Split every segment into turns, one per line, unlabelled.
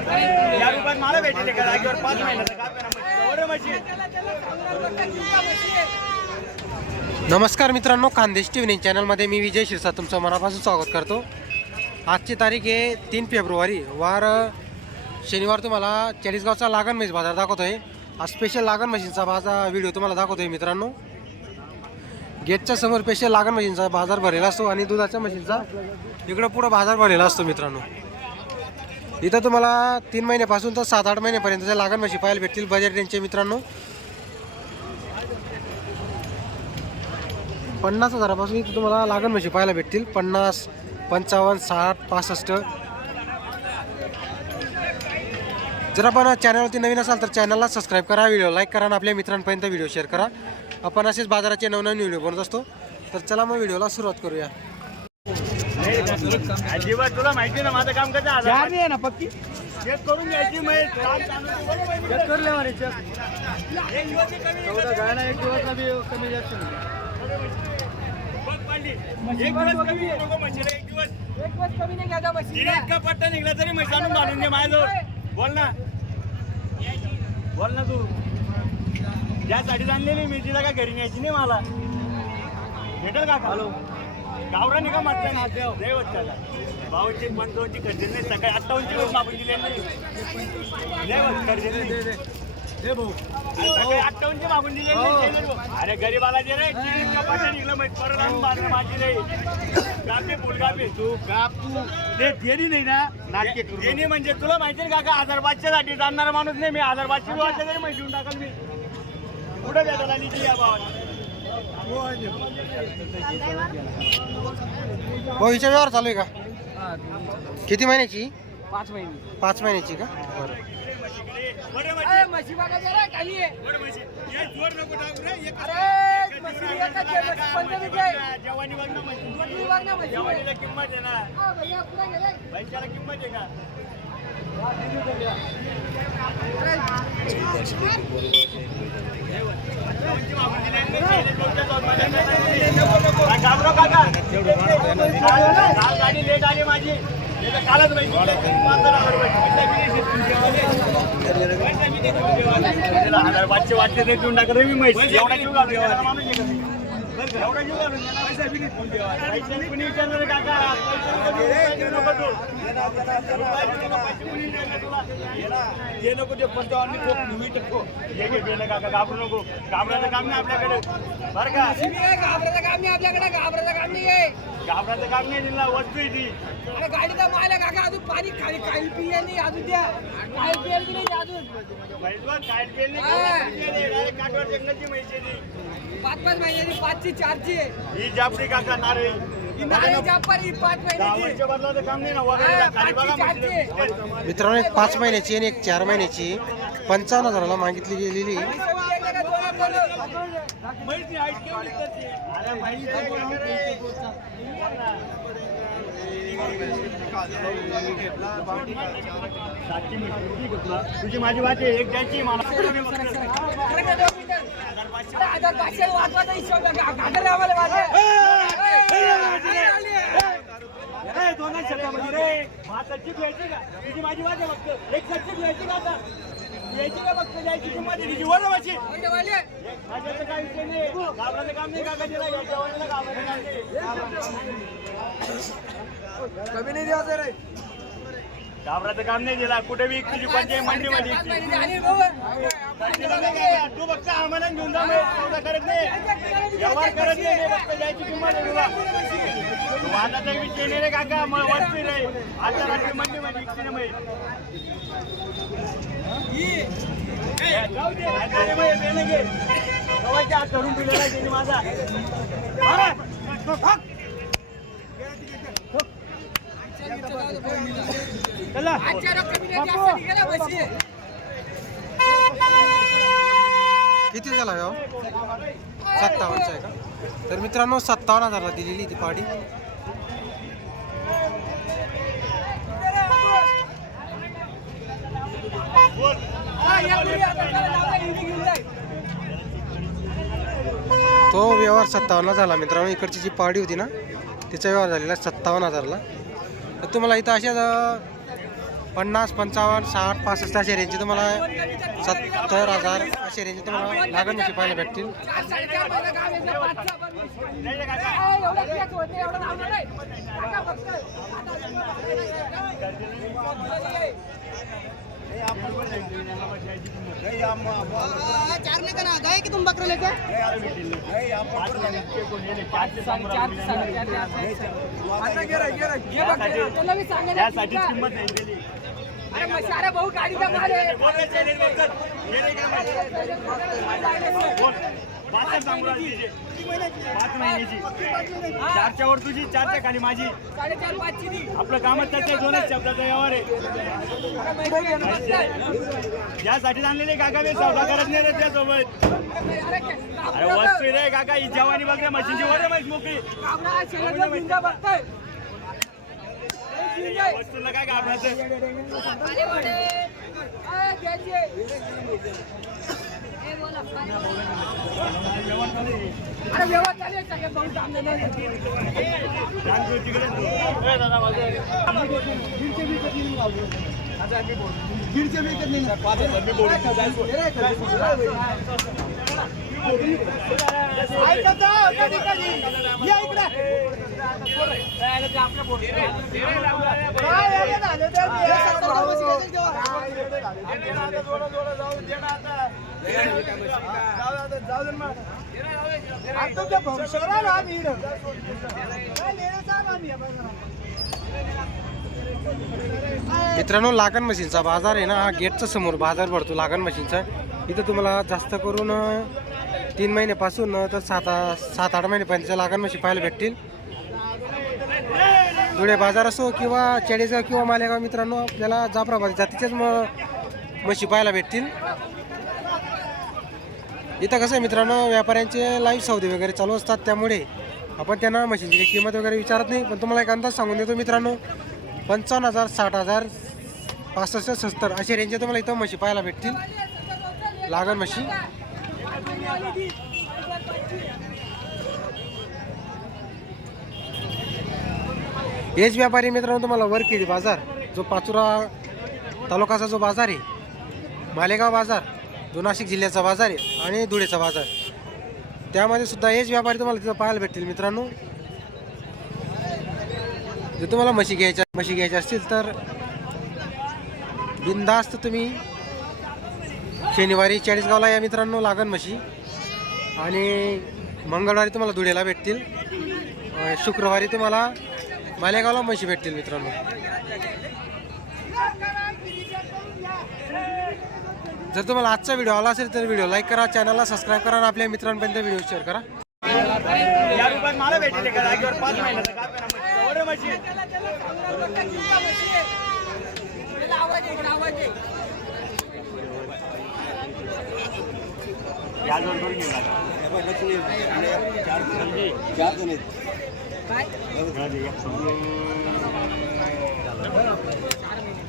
या रुपयात मला भेटेल का? जागेवर पाच महिन्याचं
नमस्कार मित्रांनो खानदेश टी व्ही चॅनलमध्ये मी विजय शिरसा तुमचं मनापासून स्वागत करतो. आजची तारीख आहे तीन फेब्रुवारी. वार शनिवार तुम्हाला चाळीसगावचा लागण म्हैस बाजार दाखवतो आहे आज स्पेशल लागण मशीनचा बाजार व्हिडिओ तुम्हाला दाखवतो आहे मित्रांनो. गेटच्या समोर स्पेशल लागण मशीनचा बाजार भरलेला असतो आणि दुधाच्या मशीनचा इकडं पुढं बाजार भरलेला असतो मित्रांनो. इथं तुम्हाला तीन महिन्यापासून तर सात आठ महिन्यापर्यंतच्या लागण म्हशी पाहायला भेटतील बजेट त्यांचे मित्रांनो. पन्नास हजारापासून इथं तुम्हाला लागण म्हशी पाहायला भेटतील. पन्नास पंचावन्न साठ पासष्ट. जर आपण चॅनलवरती नवीन असाल तर चॅनलला सबस्क्राईब करा व्हिडिओ लाईक करा आणि आपल्या मित्रांपर्यंत व्हिडिओ शेअर करा. आपण असेच बाजाराचे नवनवीन व्हिडिओ बनत असतो. तर चला मग व्हिडिओला सुरुवात करूया.
अजिबात तुला माहिती ना माझं काम कसं आहे? ना पक्की? चेक करून घ्यायची म्हैस. काम. एक दिवस कमी जास्त नाही. बघ पांडी. एक दिवस कमी दिवस. तिने इतका पट्टा निघला तरी म्हैस आणून दे माझ्याजवळ. बोल ना. बोल ना तू. यासाठी आणलेली मी तिला काय घरी न्यायची नाही मला. भेटेल का? हॅलो. गावरा का म्हटलं देव त्याला भाऊची पंचावन्नची नाही सकाळी अठ्ठावन्नची रोज मागून दिले नाही देव नाही अठ्ठावन्नची मागून दिले नाही. अरे गरीबाला दे रे. कपाटा निघलं माहिती परत आणून बांधलं माझी फुल कापे तू तू. ते देणी नाही ना. नाटके देणी म्हणजे तुला माहिती आहे का हजार पाचशे जाणणारा माणूस नाही. मी हजार पाचशे वाटलं तरी माहिती टाकाल मी. कुठे भेटायला ती या भावाला?
हो हिचा व्यवहार चालू आहे का? किती महिन्याची?
पाच महिने.
पाच महिन्याची का? बरं.
हे. जवानी किंमत आहे ना.
हा, भैया, पुढे गेले.
पैशाला किंमत आहे का? गाडी लेट आली माझी तर कालच माहिती वाटले ते देऊन टाकलं मी माहिती एवढा जीव घालून माणूस नको ते पंचावन्न ठोक, तुम्ही तर ठोक. काका घाबरू नको घाबरायचं काम नाही आपल्याकडे बरं का
म्हशी काम नाही आपल्याकडे घाबराचं काम नाही आहे
घाबरायचं काम नाही दिला वस्तू आहे ती
अरे गाडीचा माल आहे काका अजून पाणी खाली काही पिले नाही अजून द्या काय पिले नाही अजून
काय नाही, जंगलची.
पाच पाच महिन्याची पाचची चारची.
ही जापडी काका नारे.
मित्रांनो एक पाच महिन्याची आणि एक चार महिन्याची पंचावन्न हजाराला मागितली गेलेली
तुझी माझी वाट एक द्यायची मला.
दोन हजार पाचशे हिशोब घागर आम्हाला
दोनच शब्दामध्ये रे भाताची घ्यायची का? तुझी माझी वाट आहे फक्त. एक सच्ची घ्यायची का आता? घ्यायची का फक्त? द्यायची किंमत आहे तिची वर माझी
वाली आहे.
माझ्याचं काही विषय नाही. घाबरायचं काम नाही काका तिला या जवानीला घाबरायचं काम नाही. घाबरायचं काम नाही दिला. कुठे बी तुझी पंचायत नाही काय, तू फक्त आम्हाला घेऊन जा करत नाही. व्यवहार करत नाही फक्त द्यायची किंमत वादाचा विषय नाही रे काका मग वाटते रे. आता रात्री हात धरून माझा चला.
किती झाला व्यवहार सत्तावन्नचा आहे का? तर मित्रांनो सत्तावन्न हजारला दिलेली ती पाडी
हा, या पुढे आता चला, जाऊया, हिंदी घेऊन जाय.
तो व्यवहार सत्तावन्न झाला मित्रांनो. इकडची जी पाडी होती ना तिचा व्यवहार झालेला सत्तावन्न हजारला. तर तुम्हाला इथं असे पन्नास पंचावन्न साठ पासष्ट अशा रेंजचे तुम्हाला सत्तर हजार अशा रेंजचे तुम्हाला लागण म्हशी पाहायला भेटतील.
चारने का ना गए कि तुम बकरे लेके
त्यासाठीच किंमत नाही दिली
अरे मशारा भाऊ गाडीचा माल आहे
बोल पाच महिन्याची. चारच्या वर तुझी चारच्या खाली माझी. आपलं कामच त्याच्या दोनच शब्दाचा व्यवहार आहे.
अरे
यासाठी आणलेले काका मी सौदा करत नाही रे त्यासोबत.
अरे
वस्तू रे काका ही जवानी बघ रे मशीनची वर माहिती मोकळी.
वस्तूला काय घाबरायचं? शेणाला झुंजा बघताय. हे झुंजा आहे.
वस्तूला काय घाबरायचं
अरे घ्यायची. अरे व्यवहार चालेल सगळे भाऊ थांबले नाही.
सांग तू
मित्रांनो लागण मशीनचा बाजार आहे ना हा गेटच्या समोर बाजार भरतो लागण मशीनचा. इथं तुम्हाला जास्त करून तीन महिन्यापासून तर सात सात आठ महिन्यापर्यंत लागण मशी पाहायला भेटतील. धुळे बाजार असो किंवा चाळीसगाव किंवा मालेगाव मित्रांनो आपल्याला जाफराबाद जातीच्याच म मशी पाहायला भेटतील. इथं कसं आहे मित्रांनो व्यापाऱ्यांचे लाईव्ह सौदे वगैरे चालू असतात त्यामुळे आपण त्यांना मशीनची काही किंमत वगैरे विचारत नाही. पण तुम्हाला एक अंदाज सांगून देतो मित्रांनो पंचावन्न हजार साठ हजार पासष्ट सत्तर अशी रेंजचे तुम्हाला इथं म्हशी पाहायला भेटतील. लागण म्हशी हेच व्यापारी मित्रांनो तुम्हाला वरखेडी बाजार जो पाचोरा तालुकाचा जो बाजार आहे मालेगाव बाजार जो नाशिक जिल्ह्याचा बाजार आहे आणि धुळेचा बाजार त्यामध्ये सुद्धा हेच व्यापारी तुम्हाला तिथं पाहायला भेटतील मित्रांनो. जर तुम्हाला म्हशी घ्यायच्या म्हशी घ्यायच्या असतील तर बिनधास्त तुम्ही शनिवारी चाळीसगावला या मित्रांनो लागण म्हशी. आणि मंगळवारी तुम्हाला धुळेला भेटतील. शुक्रवारी तुम्हाला मालेगावला म्हशी भेटतील मित्रांनो. जर तुम्हाला आजचा व्हिडिओ आला असेल तर व्हिडिओ लाईक करा चॅनलला सबस्क्राईब करा आणि आपल्या मित्रांपर्यंत व्हिडिओ शेअर करा.
या रुपयात मला भेटेल का? जागेवर पाच महिन्याचं काय.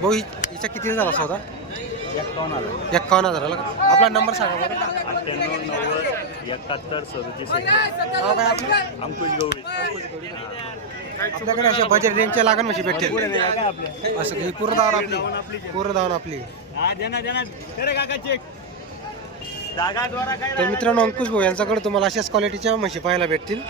भाऊ हिचा किती झाला सौदा
एकावन्न हजार.
एकावन्न हजाराला का? आपला नंबर सांगा बरं.
अठ्ठ्याण्णव नव्वद एकाहत्तर सदतीस
बघा, सध्या
नाव काय
लोकांचं
आपलं?
अंकुश गवळी.
आपल्याकडे अशा बजेट रेंजच्या लागण म्हशी भेटतील.
काय आपल्या
असं ही पूर्ण दावण आपली. पूर्ण दावण आपली.
देणार देणार करे काका चेक जागा द्वारा काय
तर मित्रांनो अंकुश भाऊ यांच्याकडे तुम्हाला अशाच क्वालिटीच्या म्हशी पाहायला भेटतील.